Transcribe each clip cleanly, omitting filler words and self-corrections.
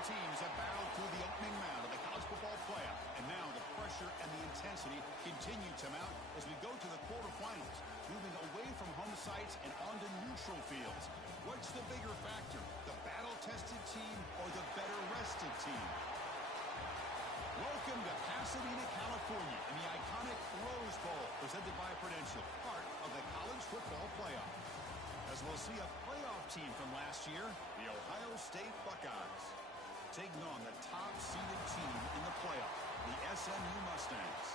teams have battled through the opening round of the college football playoff, and now the pressure and the intensity continue to mount as we go to the quarterfinals, moving away from home sites and onto neutral fields. What's the bigger factor, the battle-tested team or the better-rested team? Welcome to Pasadena, California, in the iconic Rose Bowl, presented by Prudential, part of the college football playoff. As we'll see a playoff team from last year, the Ohio State Buckeyes, taking on the top-seeded team in the playoff, the SMU Mustangs.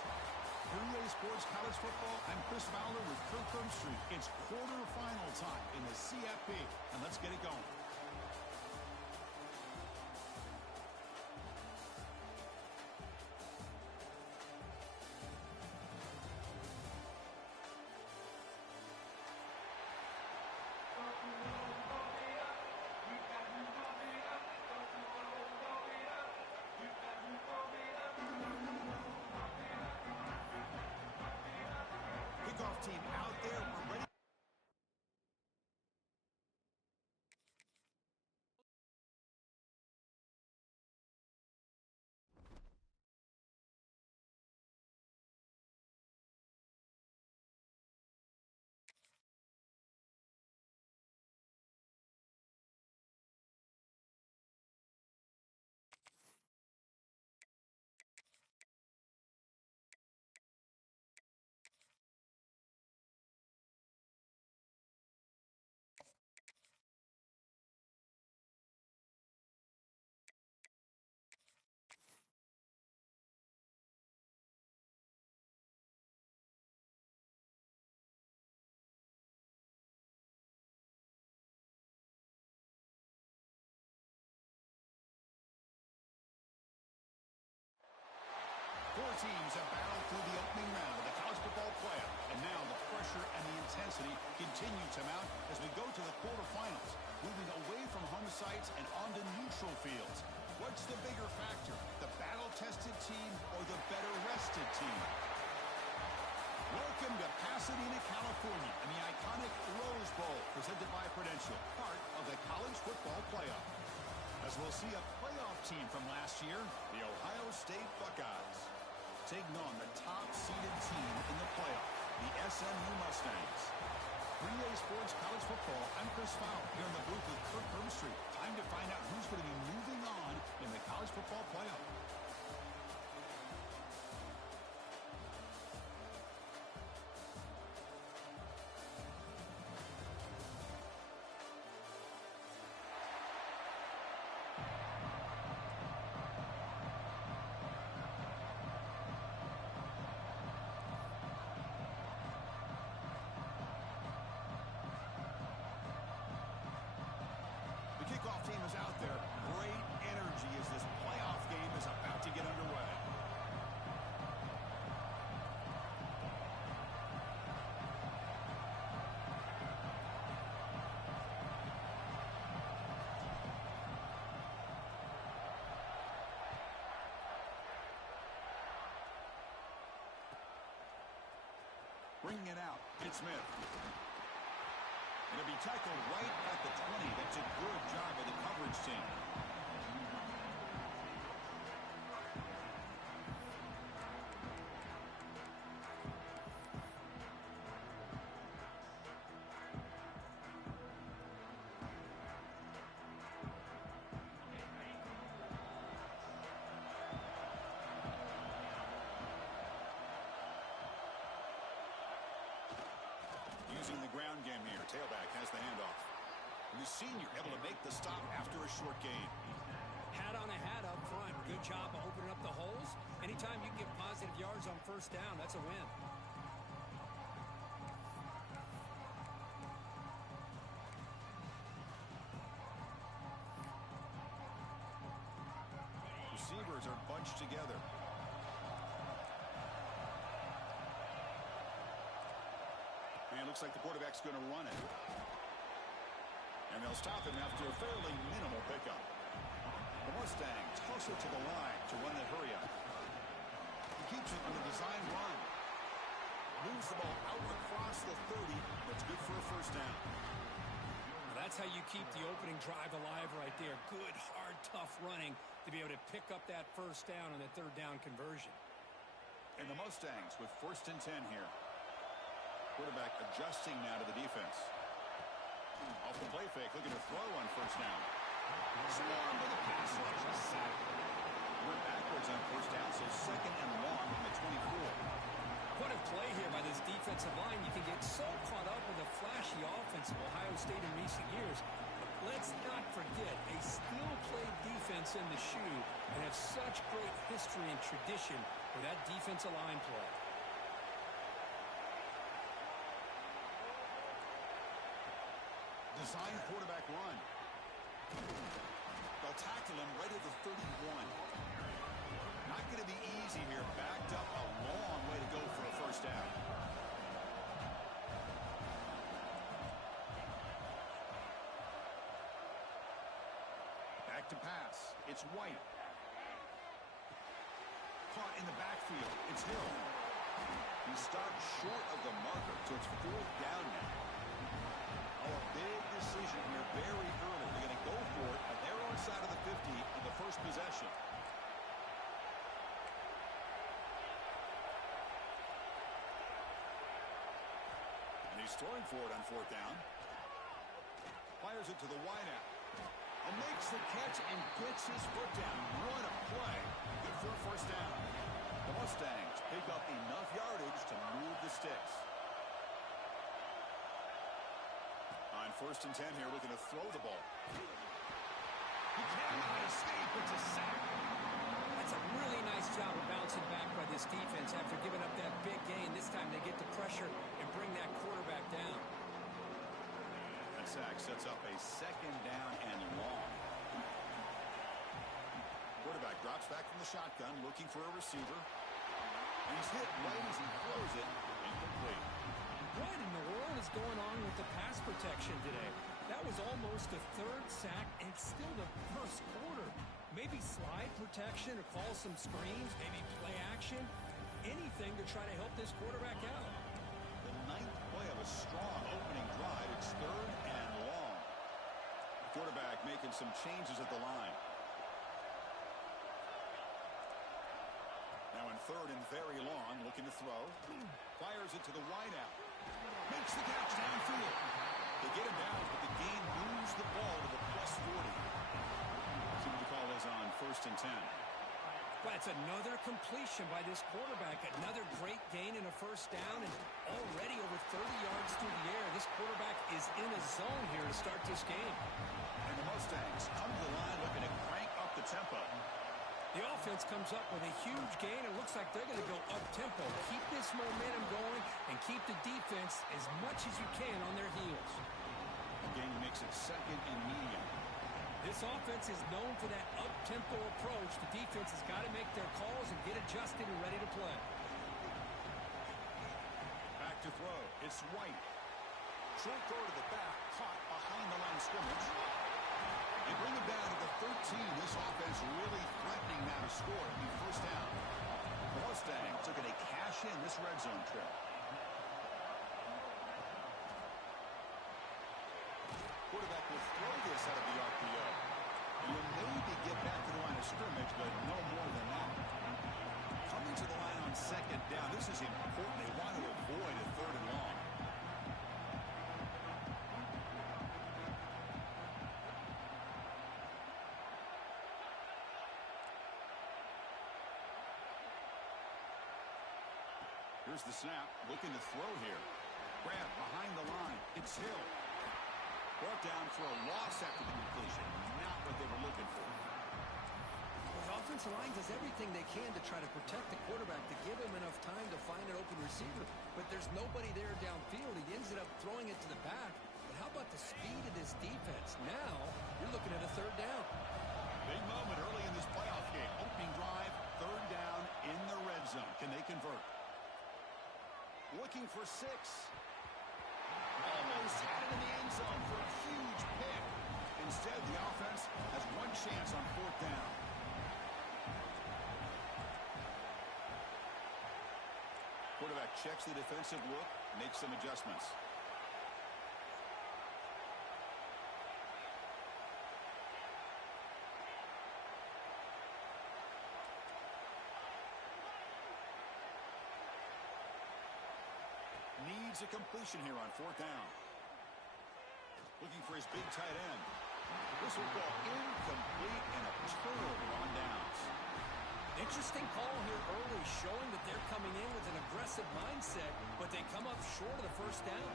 For EA Sports College Football, I'm Chris Fowler with Kirk Herbstreit. It's quarterfinal time in the CFP, and let's get it going. Kickoff team out there. We're ready. Four teams have battled through the opening round of the college football playoff, and now the pressure and the intensity continue to mount as we go to the quarterfinals, moving away from home sites and onto neutral fields. What's the bigger factor, the battle-tested team or the better-rested team? Welcome to Pasadena, California, in the iconic Rose Bowl, presented by Prudential, part of the college football playoff. As we'll see a playoff team from last year, the Ohio State Buckeyes, taking on the top-seeded team in the playoff, the SMU Mustangs. For EA Sports College Football, I'm Chris Fowler, here in the booth with Kirk Herbstreit. Time to find out who's going to be moving on in the college football playoff. Kickoff team is out there. Great energy as this playoff game is about to get underway. Bringing it out, it's Smith. It'll be tackled right at the 20. That's a good job of the coverage team. Using the ground game here. Tailback has the handoff. And the senior able to make the stop after a short gain. Hat on a hat up front. Good job of opening up the holes. Anytime you get positive yards on first down, that's a win. Receivers are bunched together. And looks like the quarterback's going to run it. And they'll stop him after a fairly minimal pickup. The Mustangs toss it to the line to run the hurry up. He keeps it on the design run. Moves the ball out across the 30. That's good for a first down. That's how you keep the opening drive alive right there. Good, hard, tough running to be able to pick up that first down on the third down conversion. And the Mustangs with 1st and 10 here. Quarterback adjusting now to the defense. Off the play fake, looking to throw on 1st down. Swarmed with a pass rush, a sack. Went backwards on 1st down, so 2nd and long from the 24. What a play here by this defensive line. You can get so caught up with the flashy offense of Ohio State in recent years. But let's not forget a skill-played defense in the shoe and have such great history and tradition with that defensive line play. Design quarterback run. They'll tackle him right at the 31. Not going to be easy here. Backed up a long way to go for a 1st down. Back to pass. It's White. Caught in the backfield. It's Hill. He stopped short of the marker, so it's 4th down now. Oh, a big decision here very early. They're going to go for it, but they're on side of the 50 on the first possession. And he's throwing for it on 4th down. Fires it to the wideout. And makes the catch and gets his foot down. What a play. Good for a 1st down. The Mustangs pick up enough yardage to move the sticks. On 1st and 10 here, looking to throw the ball. He cannot escape. It's a sack. That's a really nice job of bouncing back by this defense after giving up that big gain. This time they get the pressure and bring that quarterback down. That sack sets up a 2nd down and long. Quarterback drops back from the shotgun, looking for a receiver. And he's hit right as he throws it. Incomplete. What in the world is going on with the pass protection today? That was almost the 3rd sack and still the 1st quarter. Maybe slide protection or call some screens, maybe play action. Anything to try to help this quarterback out. The 9th play of a strong opening drive. It's 3rd and long. The quarterback making some changes at the line. Now in 3rd and very long, looking to throw. Fires it to the wideout. Makes the catch downfield. They get him down, but the gain moves the ball to the +40. See what the call is on 1st and 10. Well, it's another completion by this quarterback. Another great gain in a 1st down, and already over 30 yards through the air. This quarterback is in a zone here to start this game. And the Mustangs come to the line looking to crank up the tempo. The offense comes up with a huge gain. It looks like they're going to go up-tempo. Keep this momentum going and keep the defense as much as you can on their heels. Again, makes it 2nd and medium. This offense is known for that up-tempo approach. The defense has got to make their calls and get adjusted and ready to play. Back to throw. It's White. Short throw to the back, caught behind the line of scrimmage. They bring it down to the 13. This offense really threatening now to score and be 1st down. The Mustangs are going to cash in this red zone trip. Quarterback will throw this out of the RPO. And will maybe get back to the line of scrimmage, but no more than that. Coming to the line on 2nd down. This is important. They want to avoid a 3rd and long. Here's the snap, looking to throw here. Grab behind the line. It's Hill. Brought down for a loss after the completion. Not what they were looking for. The offensive line does everything they can to try to protect the quarterback, to give him enough time to find an open receiver. But there's nobody there downfield. He ends up throwing it to the back. But how about the speed of this defense? Now you're looking at a 3rd down. Big moment early in this playoff game. Opening drive, 3rd down in the red zone. Can they convert? Looking for 6. Almost had it in the end zone for a huge pick. Instead, the offense has one chance on 4th down. Quarterback checks the defensive look, makes some adjustments. Needs a completion here on 4th down. Looking for his big tight end. This will go incomplete and a turnover on downs. Interesting call here early, showing that they're coming in with an aggressive mindset, but they come up short of the first down.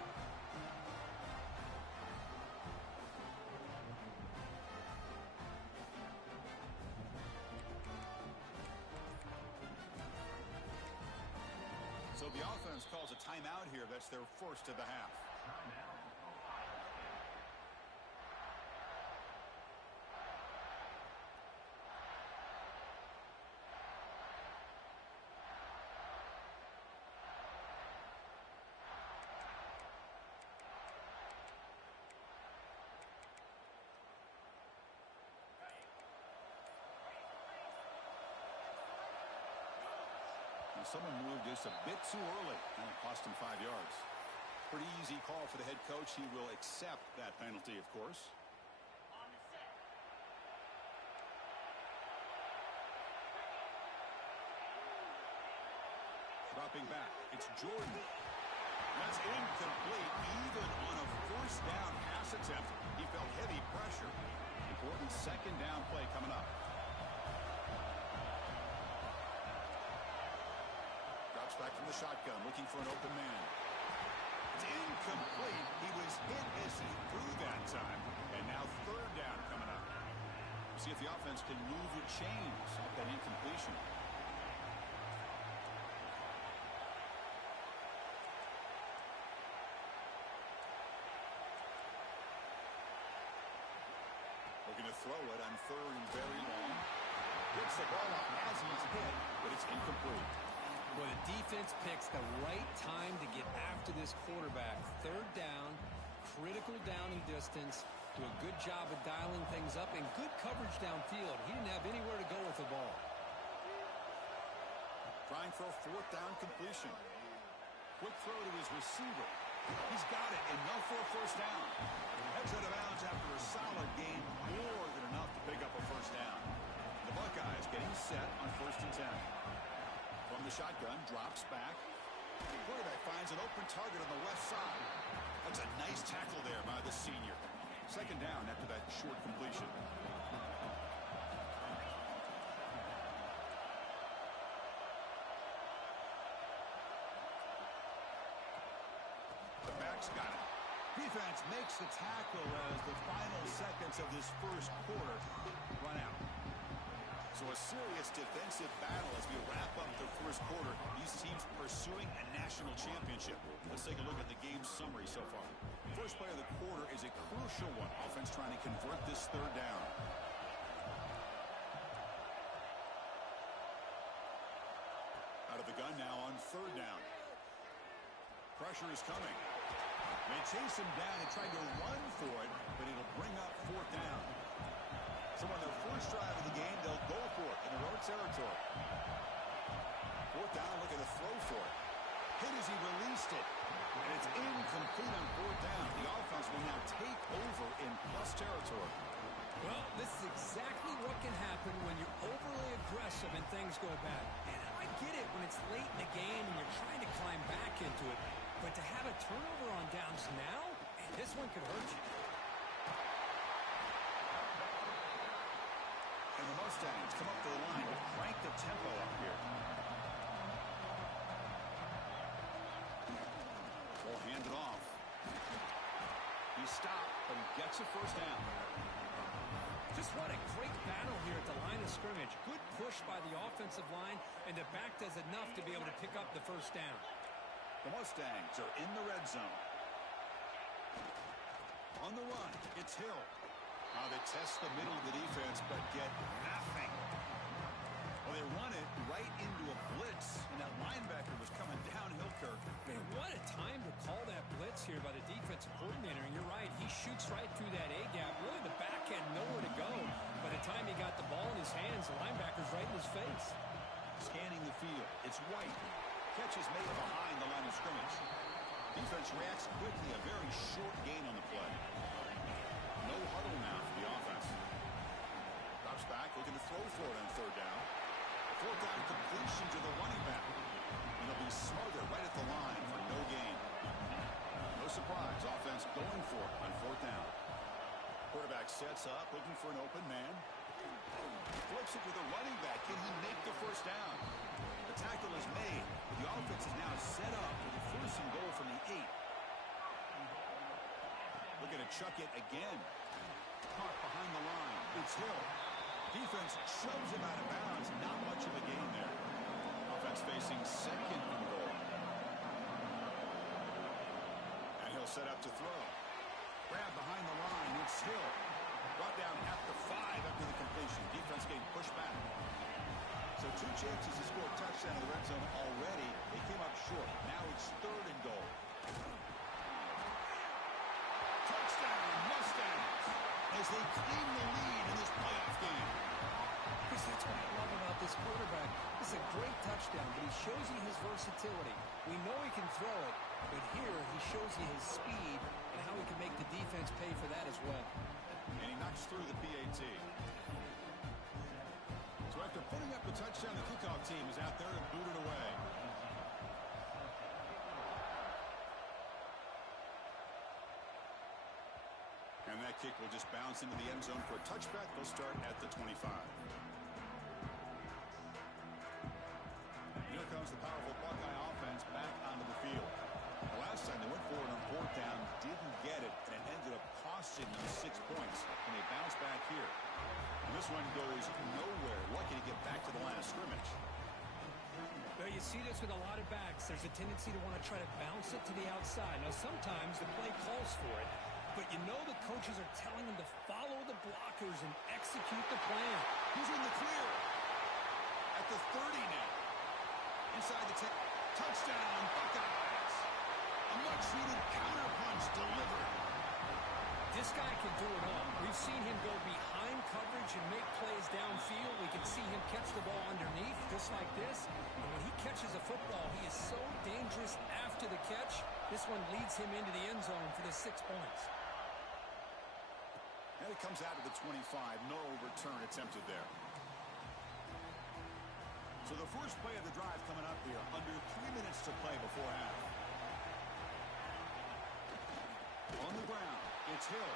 So the offense calls a timeout here. That's their first of the half. Someone moved just a bit too early, and it cost him 5 yards. Pretty easy call for the head coach. He will accept that penalty, of course. Dropping back, it's Jordan. That's incomplete, even on a first down pass attempt. He felt heavy pressure. Important second down play coming up. Back from the shotgun, looking for an open man. It's incomplete. He was hit as he threw that time. And now 3rd down coming up. See if the offense can move the chains off that incompletion. Looking to throw it on 3rd and very long. Gets the ball up as he's hit, but it's incomplete. Well, the defense picks the right time to get after this quarterback. 3rd down, critical downing distance. Do a good job of dialing things up and good coverage downfield. He didn't have anywhere to go with the ball. Trying for a 4th down completion. Quick throw to his receiver. He's got it, enough for a first down. Heads out of bounds after a solid game, more than enough to pick up a first down. The Buckeyes getting set on 1st and 10. From the shotgun, drops back. The quarterback finds an open target on the left side. That's a nice tackle there by the senior. 2nd down after that short completion. The back's got it. Defense makes the tackle as the final seconds of this first quarter run out. So a serious defensive battle as we wrap up the first quarter. These teams pursuing a national championship. Let's take a look at the game summary so far. First play of the quarter is a crucial one. Offense trying to convert this 3rd down. Out of the gun now on 3rd down. Pressure is coming. They chase him down and try to run for it, but it'll bring up 4th down. So on their first drive of the game, they'll go for it in their own territory. 4th down, looking to throw for it. Hit as he released it. And it's incomplete on 4th down. The offense will now take over in plus territory. Well, this is exactly what can happen when you're overly aggressive and things go bad. And I get it when it's late in the game and you're trying to climb back into it. But to have a turnover on downs now, man, this one could hurt you. And the Mustangs come up to the line to crank the tempo up here. Will hand it off. He stopped, but he gets a first down. Just what a great battle here at the line of scrimmage. Good push by the offensive line, and the back does enough to be able to pick up the first down. The Mustangs are in the red zone. On the run, it's Hill. Now they test the middle of the defense, but get nothing. Well, they run it right into a blitz, and that linebacker was coming downhill, Kirk. Man, what a time to call that blitz here by the defensive coordinator. And you're right, he shoots right through that A-gap. Really, the back had nowhere to go. By the time he got the ball in his hands, the linebacker's right in his face. Scanning the field, it's White. Catch is made behind the line of scrimmage. Defense reacts quickly, a very short gain on the play. No huddle now for the offense. Drops back, looking to throw for it on 3rd down. 4th down completion to the running back. And he'll be smothered right at the line for no gain. surprise. Offense going for it on fourth down. Quarterback sets up, looking for an open man. Flips it to the running back. Can he make the first down? The tackle is made. The offense is now set up for the first and goal from the 8. Looking to chuck it again. Caught behind the line. It's Hill. Defense shoves him out of bounds. Not much of a gain there. Offense facing second and goal. And he'll set up to throw. Grab behind the line. It's Hill. Brought down at the 5 after the completion. Defense getting pushed back. So 2 chances to score a touchdown in the red zone already. They came up short. Now it's third and goal. Touchdown, Mustangs, as they claim the lead in this playoff game. Chris, that's what I love about this quarterback. It's a great touchdown, but he shows you his versatility. We know he can throw it, but here he shows you his speed and how he can make the defense pay for that as well. And he knocks through the PAT. So after putting up the touchdown, the kickoff team is out there and booted away. And that kick will just bounce into the end zone for a touchback. They'll start at the 25. Here comes the powerful Buckeye offense back onto the field. The last time they went for it on fourth down, didn't get it, and it ended up costing them 6 points. And they bounce back here. And this one goes nowhere. Lucky to get back to the line of scrimmage. Well, you see this with a lot of backs. There's a tendency to want to try to bounce it to the outside. Now, sometimes the play calls for it, but you know the coaches are telling them to follow the blockers and execute the plan. Who's in the clear? At the 30 now. Inside the 10. Touchdown, Buckeyes. A much-needed counterpunch delivered. This guy can do it all. We've seen him go behind coverage and make plays downfield. We can see him catch the ball underneath, just like this. And when he catches a football, he is so dangerous after the catch. This one leads him into the end zone for the 6 points. And it comes out of the 25. No return attempted there. So the first play of the drive coming up here. Under 3 minutes to play before half. On the ground, it's Hill.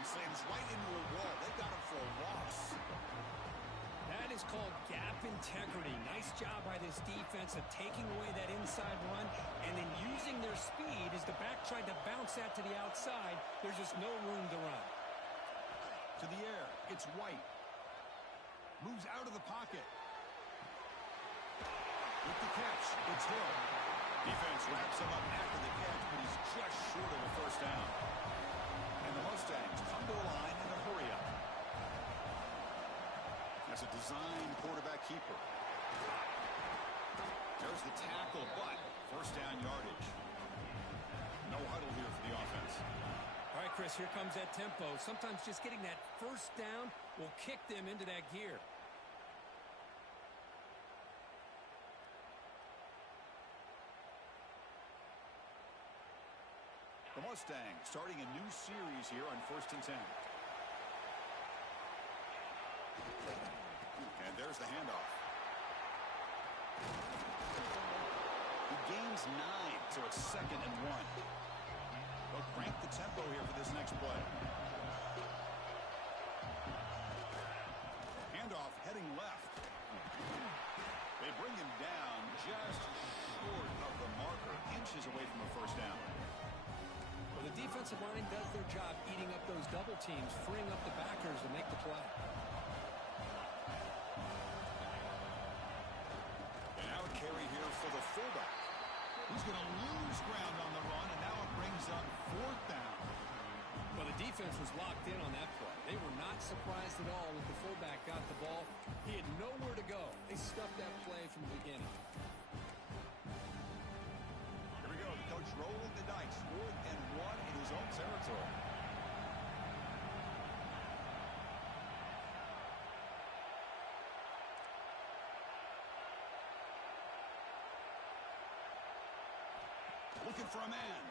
He slams right into a wall. They got him for a loss. That is called gap integrity. Nice job by this defense of taking away that inside run and then using their speed as the back tried to bounce that to the outside. There's just no room to run. To the air, it's White. Moves out of the pocket. With the catch, it's Hill. Defense wraps him up after the catch, but he's just short of a first down. And the Mustangs come to the line in a hurry-up. That's a design quarterback keeper. There's the tackle, but first down yardage. No huddle here for the offense. All right, Chris, here comes that tempo. Sometimes just getting that first down will kick them into that gear. The Mustangs starting a new series here on 1st and 10. And there's the handoff. He gains 9, so it's 2nd and 1. But crank the tempo here for this next play. Handoff heading left. They bring him down just short of the marker, inches away from a first down. Well, the defensive line does their job eating up those double teams, freeing up the backers to make the play. And now a carry here for the fullback. He's going to lose ground on the run, and now it brings up 4th down. Well, the defense was locked in on that play. They were not surprised at all when the fullback got the ball. He had nowhere to go. They stuffed that play from the beginning. Here we go. The coach rolling the dice. 4th and 1 in his own territory. Looking for a man.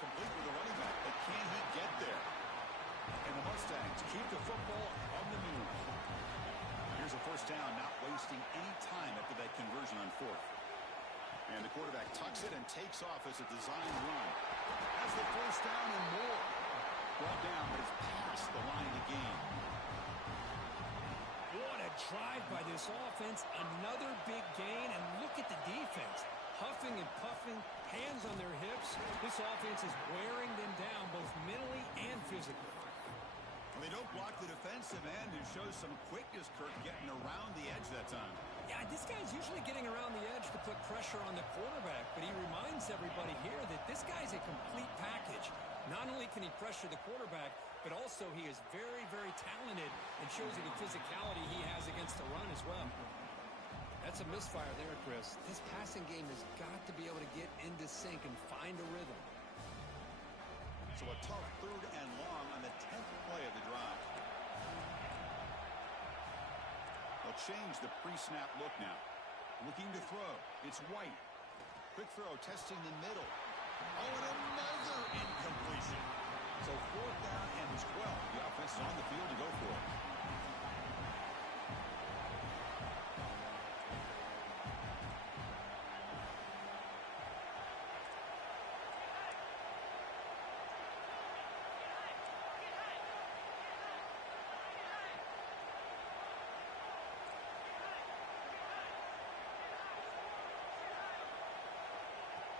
Complete with the running back, but can he get there? And the Mustangs keep the football on the move. Here's a first down, not wasting any time after that conversion on 4th. And the quarterback tucks it and takes off as a design run. Has the first down and more. Brought down, but it's past the line of the game. What a drive by this offense. Another big gain, and look at the defense. Huffing and puffing, hands on their hips. This offense is wearing them down both mentally and physically. Well, they don't block the defensive end and shows some quickness, Kirk, getting around the edge that time. Yeah, this guy's usually getting around the edge to put pressure on the quarterback, but he reminds everybody here that this guy's a complete package. Not only can he pressure the quarterback, but also he is very, very talented and shows you the physicality he has against the run as well. That's a misfire there, Chris. This passing game has got to be able to get into sync and find a rhythm. So a tough 3rd and long on the 10th play of the drive. They'll change the pre-snap look now. Looking to throw. It's White. Quick throw, testing the middle. Oh, and another incompletion. So 4th down and 12. The offense is on the field to go for it.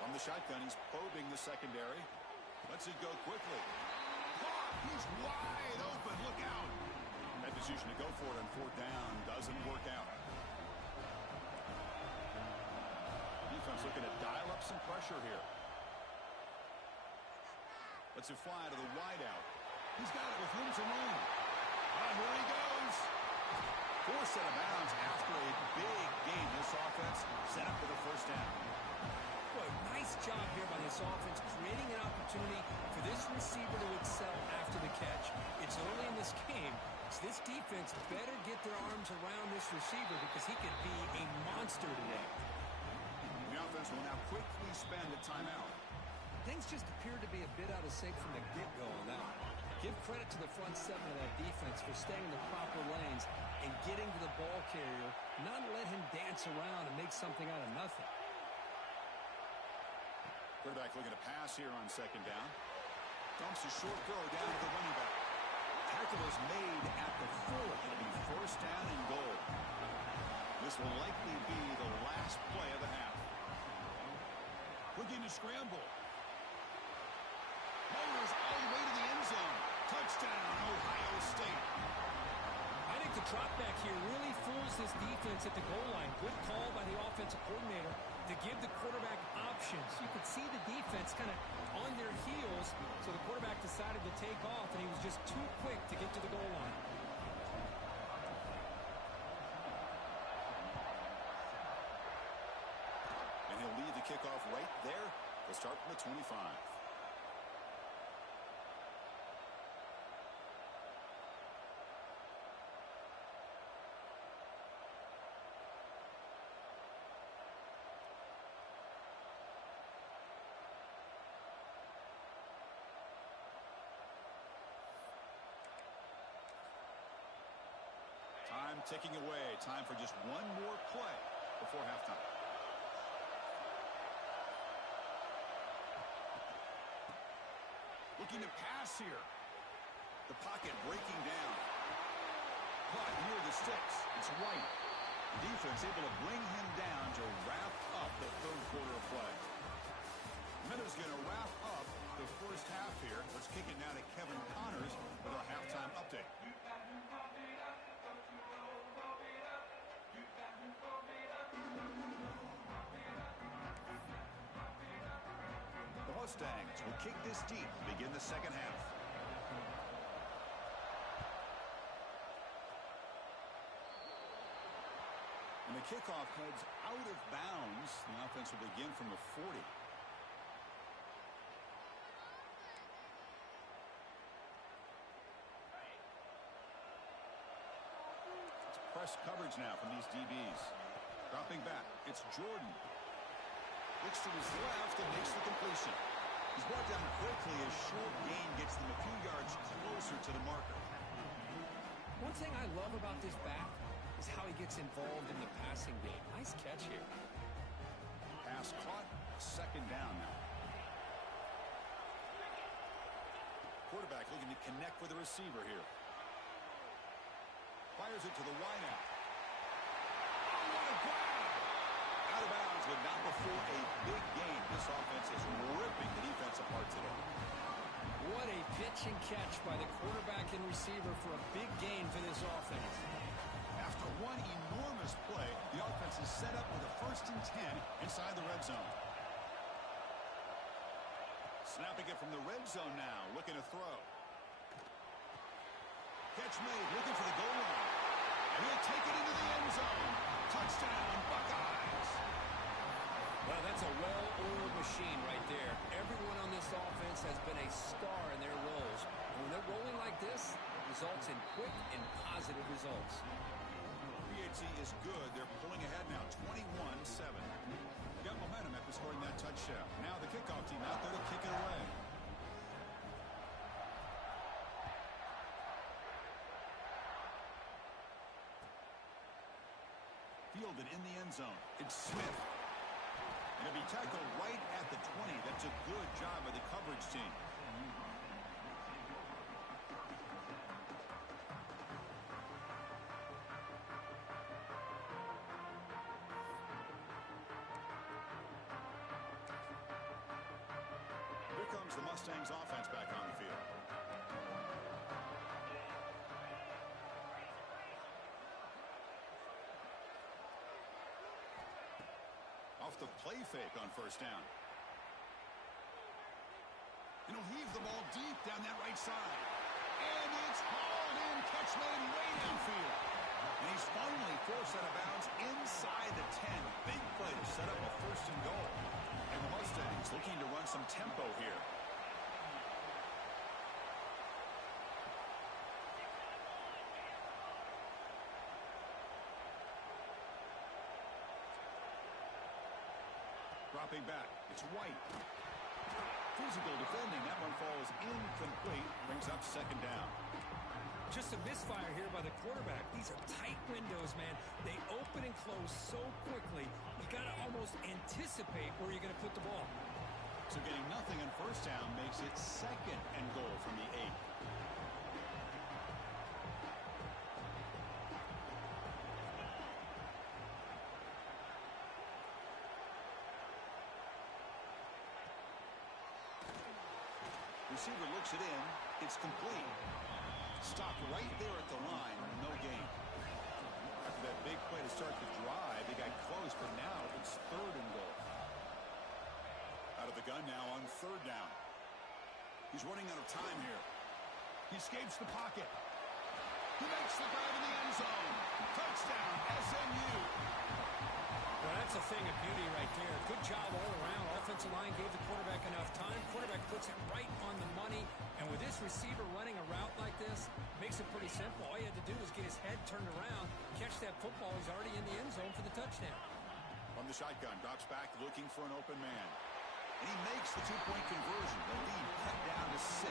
From the shotgun, he's probing the secondary. Lets it go quickly. He's wide open. Look out. That decision to go for it on 4th down doesn't work out. Defense looking to dial up some pressure here. Lets it fly to the wideout. He's got it with room to roam. Here he goes. Forced out of bounds after a big gain. This offense set up for the first down. Boy, nice job here by this offense, creating an opportunity for this receiver to excel after the catch. It's early in this game, so this defense better get their arms around this receiver because he could be a monster today. The offense will now quickly spend a timeout. Things just appear to be a bit out of sync from the get-go on that one. Give credit to the front 7 of that defense for staying in the proper lanes and getting to the ball carrier, not let him dance around and make something out of nothing. Quarterback looking to pass here on 2nd down. Dumps a short throw down to the running back. Tackle is made at the 4. It'll be 1st down and goal. This will likely be the last play of the half. Looking to scramble. Motors all the way to the end zone. Touchdown, Ohio State. I think the drop back here really fools this defense at the goal line. Good call by the offensive coordinator to give the quarterback options. You could see the defense kind of on their heels, so the quarterback decided to take off, and he was just too quick to get to the goal line. And he'll lead the kickoff right there. They'll start from the 25. Time ticking away. Time for just one more play before halftime. Looking to pass here. The pocket breaking down. Caught near the sticks. It's White. The defense able to bring him down to wrap up the 3rd quarter of play. Meadows going to wrap up the first half here. Let's kick it now to Kevin Connors with our halftime update. The Mustangs will kick this deep to begin the 2nd half. And the kickoff heads out of bounds. The offense will begin from the 40. It's press coverage now from these DBs. Dropping back, it's Jordan. Looks to his left and makes the completion. He's brought down quickly as short gain gets them a few yards closer to the marker. One thing I love about this back is how he gets involved in the passing game. Nice catch here. Pass caught Second down now. Quarterback looking to connect with the receiver here. Fires it to the wideout. Oh, what a grab! Out of bounds, but not before a big gain. This offense is ripping the defense apart today. What a pitch and catch by the quarterback and receiver for a big gain for this offense. After one enormous play, the offense is set up with a 1st and 10 inside the red zone. Snapping it from the red zone now, looking to throw. Catch made, looking for the goal line. And he'll take it into the end zone. Touchdown, Buckeyes. Well, that's a well-oiled machine right there. Everyone on this offense has been a star in their roles. And when they're rolling like this, it results in quick and positive results. PAT is good. They're pulling ahead now, 21-7. Got momentum after scoring that touchdown. Now the kickoff team out there to kick it away. Fielded in the end zone. It's Smith. And he'll be tackled right at the 20. That's a good job by the coverage team. Here comes the Mustangs offense back on the field. Off the play fake on 1st down. And he'll heave the ball deep down that right side. And it's hauled in. Catch made way downfield. And he's finally forced out of bounds inside the 10. Big play to set up a 1st and goal. And the Mustangs looking to run some tempo here. Dropping back. It's White. Physical defending. That one falls incomplete. Brings up 2nd down. Just a misfire here by the quarterback. These are tight windows, man. They open and close so quickly. You got to almost anticipate where you're going to put the ball. So getting nothing on 1st down makes it 2nd and goal from the 8. Receiver looks it in. It's complete. Stopped right there at the line. No gain. After that big play to start the drive, they got close, but now it's 3rd and goal. Out of the gun now on 3rd down. He's running out of time here. He escapes the pocket. He makes the grab in the end zone. Touchdown, SMU. Well, that's a thing of beauty right there. Good job all around. Offensive line gave the quarterback enough time. Quarterback puts it right on the money. And with this receiver running a route like this, makes it pretty simple. All he had to do was get his head turned around, catch that football. He's already in the end zone for the touchdown. From the shotgun, drops back looking for an open man. And he makes the 2-point conversion. The lead cut down to 6.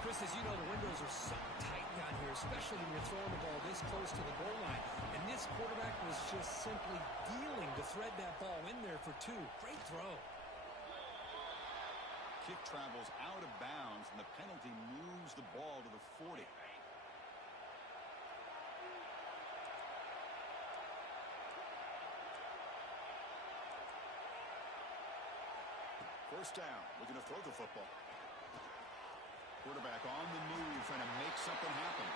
Chris, as you know, the windows are so tight down here, especially when you're throwing the ball this close to the goal line. And this quarterback was just simply dealing to thread that ball in there for 2. Great throw. Kick travels out of bounds, and the penalty moves the ball to the 40. First down, looking to throw the football. Quarterback on the move, trying to make something happen.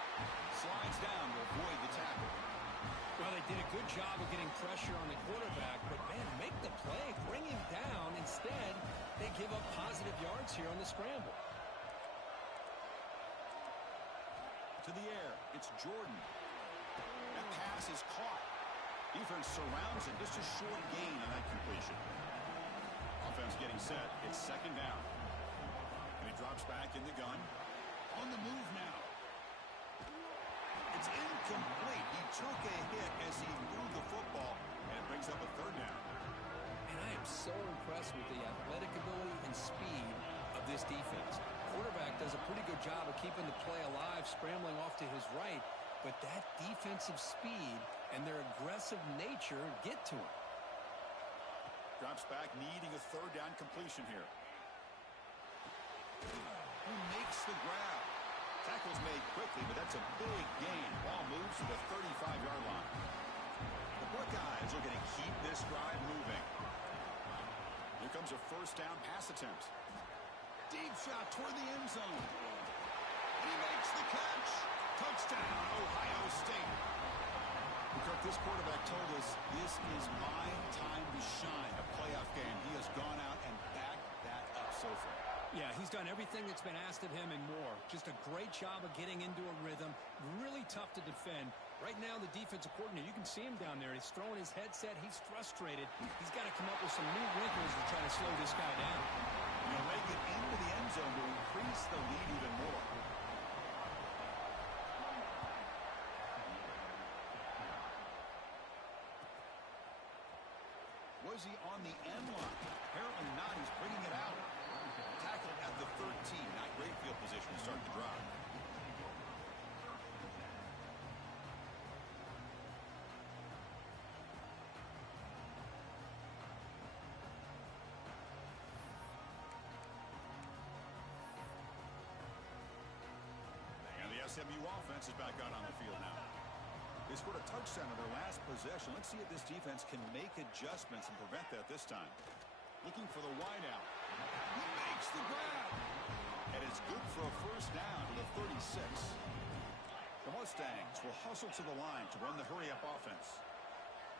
Slides down to avoid the tackle. Well, they did a good job of getting pressure on the quarterback, but, man, make the play, bring him down. Instead, they give up positive yards here on the scramble. To the air, it's Jordan. That pass is caught. Defense surrounds it. Just a short gain on that completion. Offense getting set. It's 2nd down. And he drops back in the gun. On the move now. It's incomplete. He took a hit as he moved the football, and it brings up a 3rd down. And I am so impressed with the athletic ability and speed of this defense. Quarterback does a pretty good job of keeping the play alive, scrambling off to his right, but that defensive speed and their aggressive nature get to him. Drops back, needing a third down completion here. Who makes the grab? Tackle's made quickly, but that's a big gain. Ball moves to the 35-yard line. The Buckeyes are going to keep this drive moving. Here comes a first down pass attempt. Deep shot toward the end zone. He makes the catch. Touchdown, Ohio State. Kirk, this quarterback told us this is my time to shine. A playoff game. He has gone out and backed that up so far. Yeah, he's done everything that's been asked of him and more. Just a great job of getting into a rhythm. Really tough to defend. Right now, the defensive coordinator, you can see him down there. He's throwing his headset. He's frustrated. He's got to come up with some new wrinkles to try to slow this guy down. He'll make it into the end zone to increase the lead even more. Was he on the end line? Apparently not. He's bringing it out. Tackled at the 13. Not great field position to start the drive. And the SMU offense is back out on the field now. They scored a touchdown in their last possession. Let's see if this defense can make adjustments and prevent that this time. Looking for the wideout. He makes the grab. And it's good for a first down to the 36. The Mustangs will hustle to the line to run the hurry-up offense.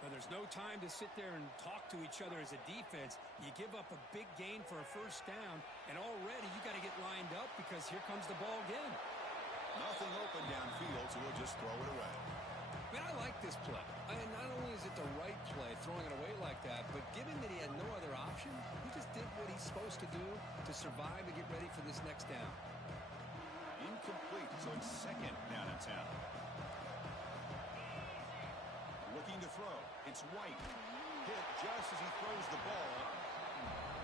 Well, there's no time to sit there and talk to each other as a defense. You give up a big gain for a first down, and already you got to get lined up because here comes the ball again. Nothing open downfield, so we'll just throw it away. Man, I like this play. And not only is it the right play, throwing it away like that, but given that he had no other option, he just did what he's supposed to do to survive and get ready for this next down. Incomplete, so it's second down and 10. Looking to throw. It's White. Hit just as he throws the ball.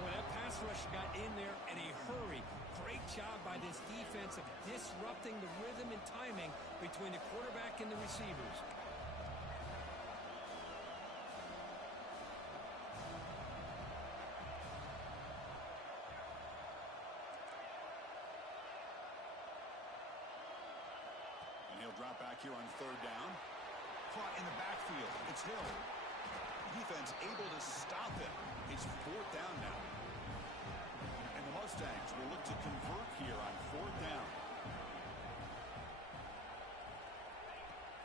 Boy, that pass rush got in there in a hurry. Great job by this defense of disrupting the rhythm and timing between the quarterback and the receivers. And he'll drop back here on third down. Caught in the backfield. It's Hill. Defense able to stop him. It's fourth down now. And the Mustangs will look to convert here on fourth down.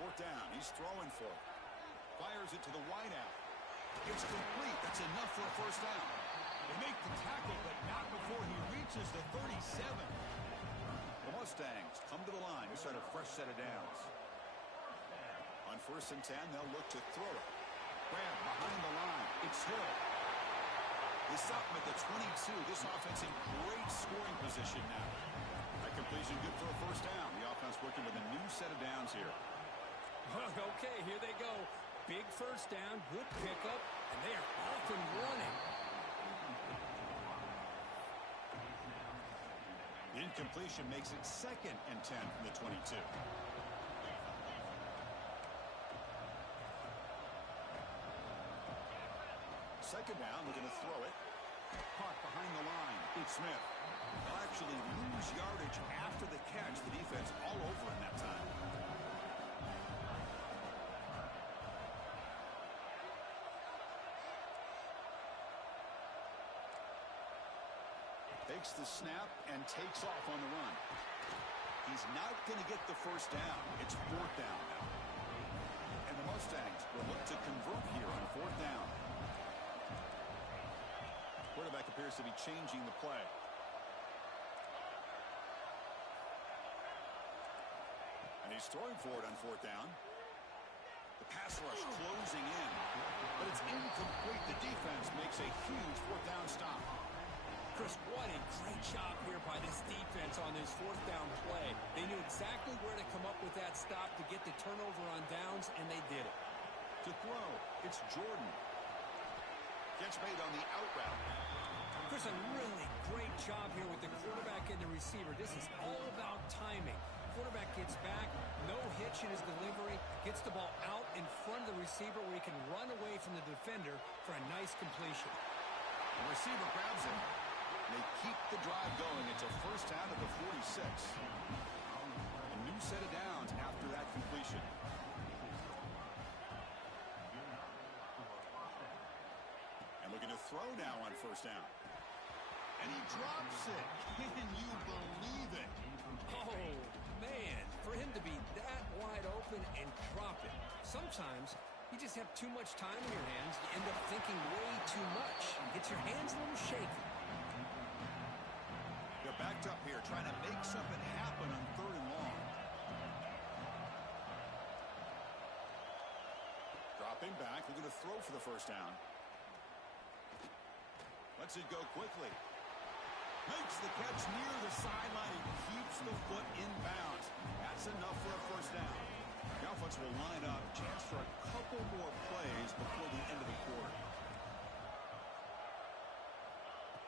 Fourth down. He's throwing for it. Fires it to the wideout. It's complete. That's enough for a first down. They make the tackle, but not before he reaches the 37. The Mustangs come to the line to start a fresh set of downs. On first and 10, they'll look to throw it. Grab behind the line. It's Hill. They stop him at the 22. This offense in great scoring position now. That completion good for a first down. The offense working with a new set of downs here. Well, okay, here they go. Big first down, good pickup, and they are off and running. The incompletion makes it second and 10 from the 22. Second down, looking to throw it. Caught behind the line. It's Smith. They'll actually lose yardage after the catch. The defense all over in that time. Takes the snap and takes off on the run. He's not going to get the first down. It's fourth down now. And the Mustangs will look to convert here on fourth down. Quarterback appears to be changing the play. And he's throwing for it on fourth down. The pass rush closing in. But it's incomplete. The defense makes a huge fourth down stop. Chris, what a great job here by this defense on this fourth down play. They knew exactly where to come up with that stop to get the turnover on downs, and they did it. To throw, it's Jordan. Catch made on the out route. Chris, a really great job here with the quarterback and the receiver. This is all about timing. Quarterback gets back, no hitch in his delivery, gets the ball out in front of the receiver where he can run away from the defender for a nice completion. The receiver grabs it. They keep the drive going. It's a first down at the 46. A new set of downs after that completion. And looking to throw now on first down. And he drops it. Can you believe it? Oh, man. For him to be that wide open and drop it. Sometimes you just have too much time in your hands. You end up thinking way too much. Gets your hands a little shaky. They're backed up here trying to make something happen on 3rd and long. Dropping back, looking to throw for the first down. Lets it go quickly. Makes the catch near the sideline and keeps the foot in bounds. That's enough for a first down. The offense will line up. Chance for a couple more plays before the end of the quarter.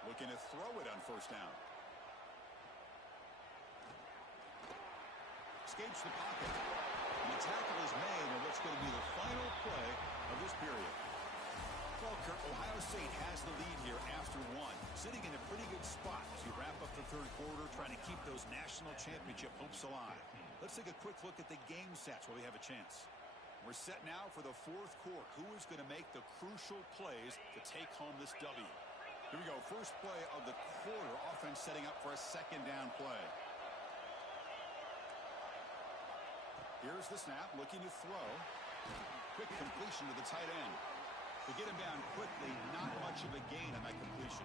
Looking to throw it on first down. Escapes the pocket. And the tackle is made on what's going to be the final play of this period. Well, Kirk, Ohio State has the lead here after 1. Sitting in a pretty good spot as we wrap up the 3rd quarter, trying to keep those national championship hopes alive. Let's take a quick look at the game stats while we have a chance. We're set now for the 4th quarter. Who is going to make the crucial plays to take home this W? Here we go. First play of the quarter. Offense setting up for a 2nd down play. Here's the snap, looking to throw. Quick completion to the tight end. To get him down quickly, not much of a gain on that completion.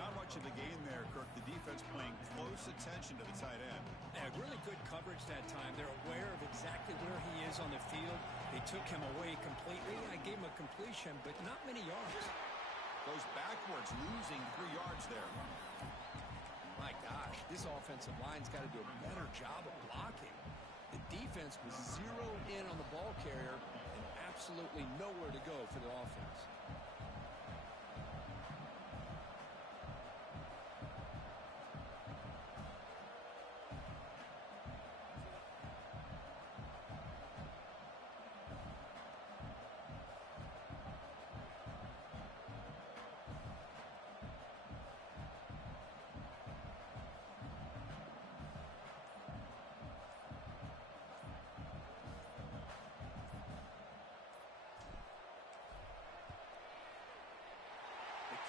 Not much of a gain there, Kirk. The defense paying close attention to the tight end. Yeah, really good coverage that time. They're aware of exactly where he is on the field. They took him away completely. I gave him a completion, but not many yards. Goes backwards, losing 3 yards there. My gosh, this offensive line's got to do a better job of blocking. The defense was zeroed in on the ball carrier and absolutely nowhere to go for the offense.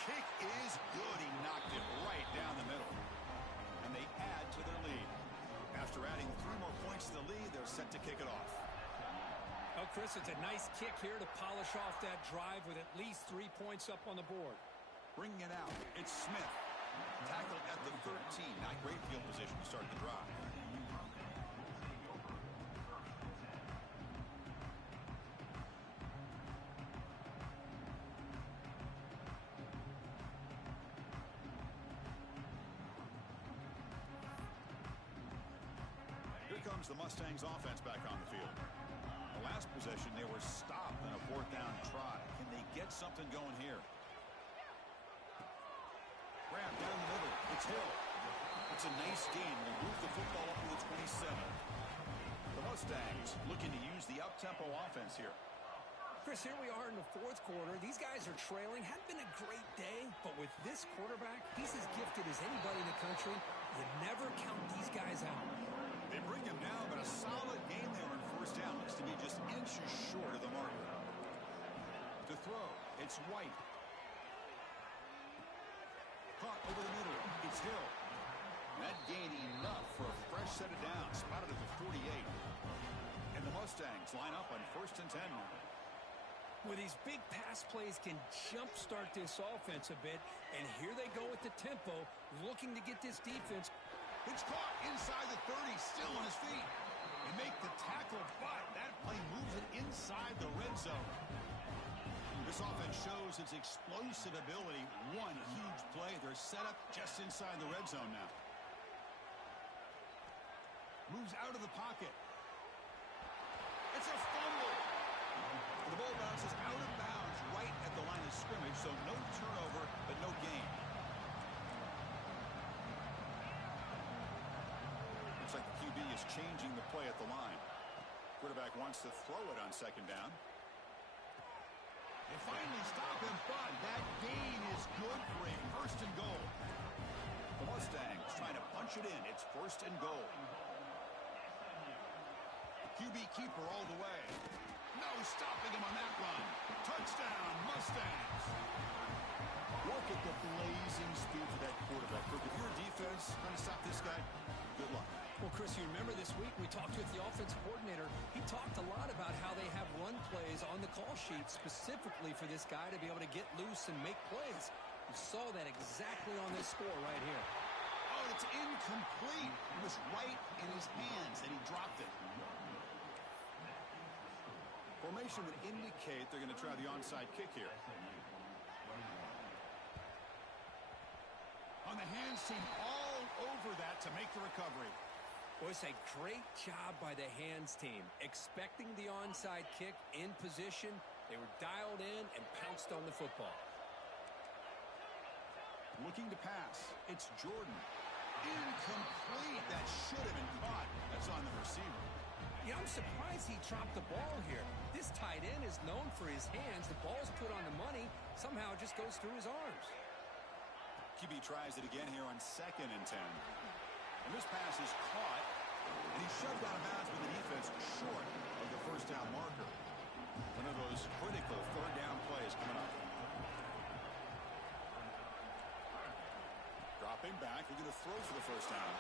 Kick is good. He knocked it right down the middle. And they add to their lead. After adding 3 more points to the lead, they're set to kick it off. Oh, Chris, it's a nice kick here to polish off that drive with at least 3 points up on the board. Bringing it out, it's Smith. Tackled at the 13. Not great field position to start the drive. Comes the Mustangs offense back on the field. The last possession they were stopped on a 4th down try. Can they get something going here? Grab down the middle. It's Hill. It's a nice gain. They move the football up to the 27. The Mustangs looking to use the up-tempo offense here. Chris, here we are in the 4th quarter. These guys are trailing. Hadn't been a great day, but with this quarterback, he's as gifted as anybody in the country. You never count these guys out. They bring him down, but a solid game there on 1st down. Looks to be just inches short of the marker. To throw, it's White. Caught over the middle, it's Hill. That gain enough for a fresh set of downs, spotted at the 48. And the Mustangs line up on 1st and 10 now. With these big pass plays can jumpstart this offense a bit, and here they go with the tempo, looking to get this defense. It's caught inside the 30, still on his feet. They make the tackle, but that play moves it inside the red zone. This offense shows its explosive ability. One huge play. They're set up just inside the red zone now. Moves out of the pocket. It's a fumble. The ball bounces out of bounds right at the line of scrimmage, so no turnover, but no gain. Looks like the QB is changing the play at the line. Quarterback wants to throw it on 2nd down. And finally stop him, but that gain is good for a first and goal. The Mustangs trying to punch it in. It's first and goal. QB keeper all the way. No stopping him on that run. Touchdown, Mustangs. Look at the blazing speed for that quarterback. If you're a defense trying to stop this guy, good luck. Well, Chris, you remember this week we talked with the offensive coordinator. He talked a lot about how they have run plays on the call sheet specifically for this guy to be able to get loose and make plays. You saw that exactly on this score right here. Oh, it's incomplete. It was right in his hands, and he dropped it. Formation would indicate they're going to try the onside kick here. On the hands team all over that to make the recovery. Well, it's a great job by the hands team. Expecting the onside kick in position, they were dialed in and pounced on the football. Looking to pass. It's Jordan. Incomplete. That should have been caught. That's on the receiver. Yeah, I'm surprised he dropped the ball here. This tight end is known for his hands. The ball's put on the money. Somehow it just goes through his arms. QB tries it again here on 2nd and 10. And this pass is caught, and he's shoved out of bounds with the defense short of the first down marker. One of those critical third down plays coming up. Dropping back, we're going to throw for the first down.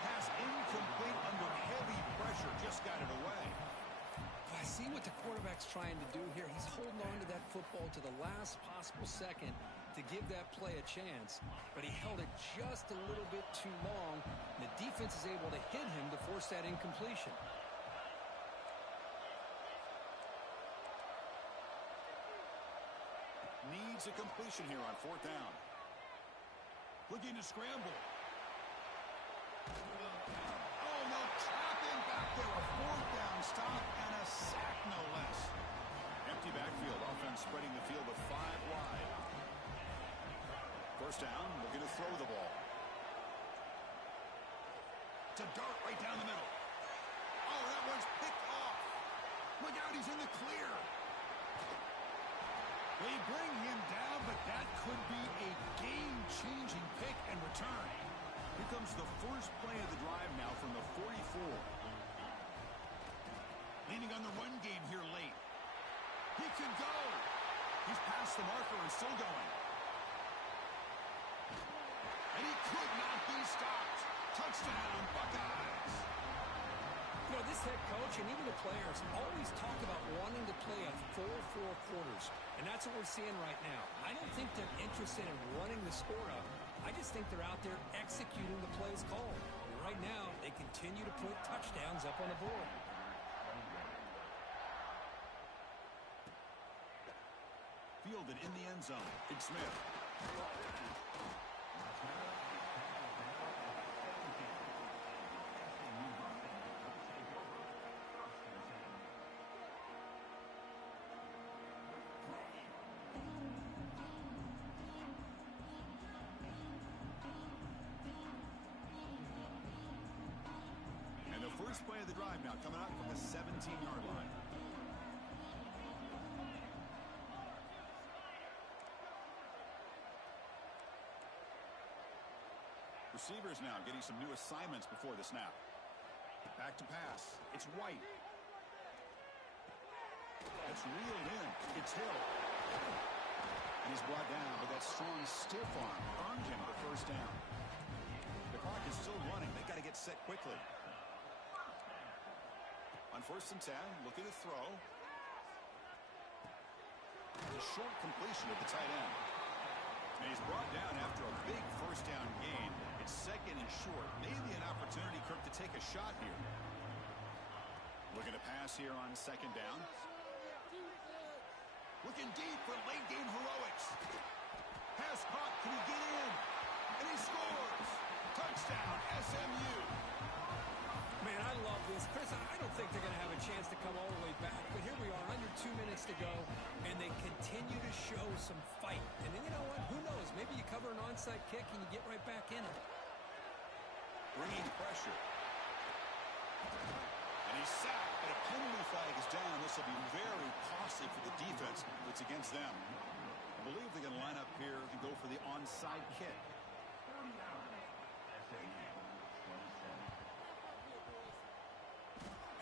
Pass incomplete under heavy pressure, just got it away. I see what the quarterback's trying to do here. He's holding on to that football to the last possible second to give that play a chance, but he held it just a little bit too long, and the defense is able to hit him to force that incompletion. Needs a completion here on 4th down. Looking to scramble. Oh, no, trapping back there. A 4th down stop and a sack, no less. Empty backfield. Offense spreading the field with 5 wide. First down, looking to throw the ball. To dart right down the middle. Oh, that one's picked off. Look out, he's in the clear. They bring him down, but that could be a game-changing pick and return. Here comes the first play of the drive now from the 44. Leaning on the run game here late. He can go. He's past the marker and still going. And he could not be stopped. Touchdown, Buckeyes. You know, this head coach and even the players always talk about wanting to play a full 4 quarters, and that's what we're seeing right now. I don't think they're interested in running the score up. I just think they're out there executing the plays called. And right now, they continue to put touchdowns up on the board. Fielded in the end zone. It's Smith. And the first play of the drive now coming up from the 17-yard line. Receivers now getting some new assignments before the snap. Back to pass. It's White. It's reeled in. It's Hill. And he's brought down, but that strong stiff arm earned him the first down. The clock is still running. They got to get set quickly. On 1st and 10, looking to throw. A short completion of the tight end. And he's brought down after a big first down gain. It's 2nd and short. Maybe an opportunity, Kirk, to take a shot here. Looking to pass here on 2nd down. Looking deep for late game heroics. Pass caught. Can he get in? And he scores. Touchdown, SMU. Man, I love this. Chris, I don't think they're going to have a chance to come all the way back, but here we are, under 2 minutes to go, and they continue to show some fight. And then, you know what? Who knows? Maybe you cover an onside kick and you get right back in it. Bringing pressure. And he's sacked, but a penalty flag is down. This will be very costly for the defense that's against them. believe they're going to line up here and go for the onside kick.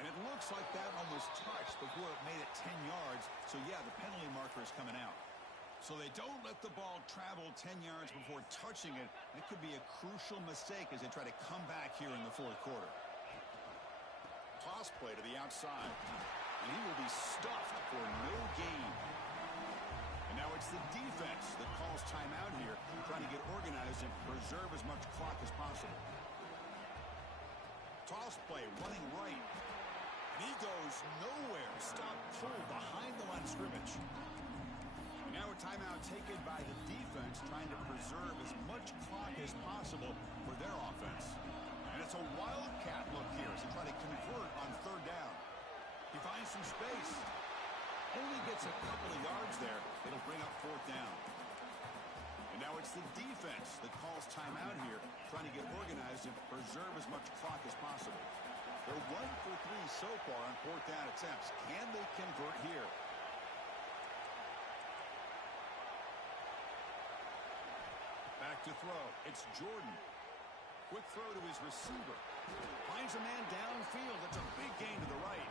And it looks like that almost touched before it made it 10 yards. So, yeah, the penalty marker is coming out. So they don't let the ball travel 10 yards before touching it. It could be a crucial mistake as they try to come back here in the fourth quarter. Toss play to the outside. And he will be stuffed for no gain. And now it's the defense that calls timeout here, trying to get organized and preserve as much clock as possible. Toss play running right. And he goes nowhere. Stop pull behind the line of scrimmage. And now a timeout taken by the defense, trying to preserve as much clock as possible for their offense. And it's a wildcat look here as they try to convert on third down. He finds some space. Only gets a couple of yards there. It'll bring up fourth down. And now it's the defense that calls timeout here, trying to get organized and preserve as much clock as possible. They're 1 for 3 so far on fourth down attempts. Can they convert here? Back to throw. It's Jordan. Quick throw to his receiver. Finds a man downfield. That's a big gain to the right.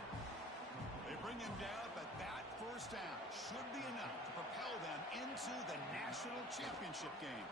They bring him down, but that first down should be enough to propel them into the national championship game.